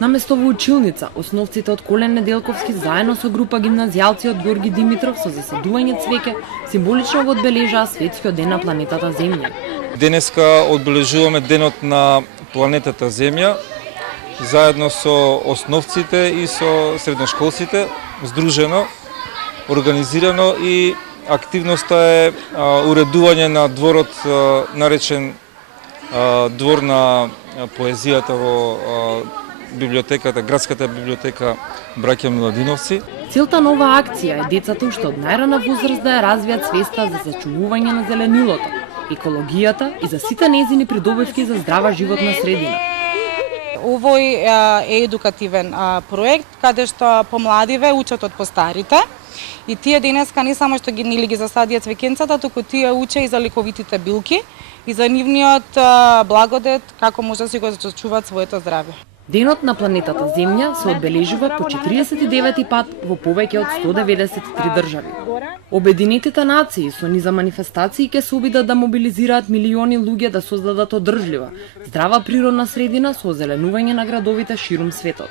Наместо во училница, основците од Колен Неделковски заедно со група гимназијалци од Горги Димитров со засадување цвеќе символично го одбележаа светскиот ден на планетата Земја. Денеска одбележуваме денот на планетата Земја заедно со основците и со средношколците, здружено, организирано, и активноста е уредување на дворот наречен двор на поезијата во библиотеката, градската библиотека Браќа Миладиновци. Целта на оваа акција е децата уште од најрана возраст да ја развијат свеста за зачувување на зеленилото, екологијата и за сите нејзини придобивки за здрава животна средина. Овој е едукативен проект каде што помладиве учат од постарите, и тие денеска не само што ги засадија цвеќенцата, туку тие уче и за лековитите билки и за нивниот благодет како може да си го зачуваат своето здравје. Денот на планетата Земја се одбележува по 49 пат во повеќе од 193 држави. Обединетите нации со низа манифестации ќе се обидат да мобилизираат милиони луѓе да создадат одржлива, здрава природна средина со озеленување на градовите ширум светот.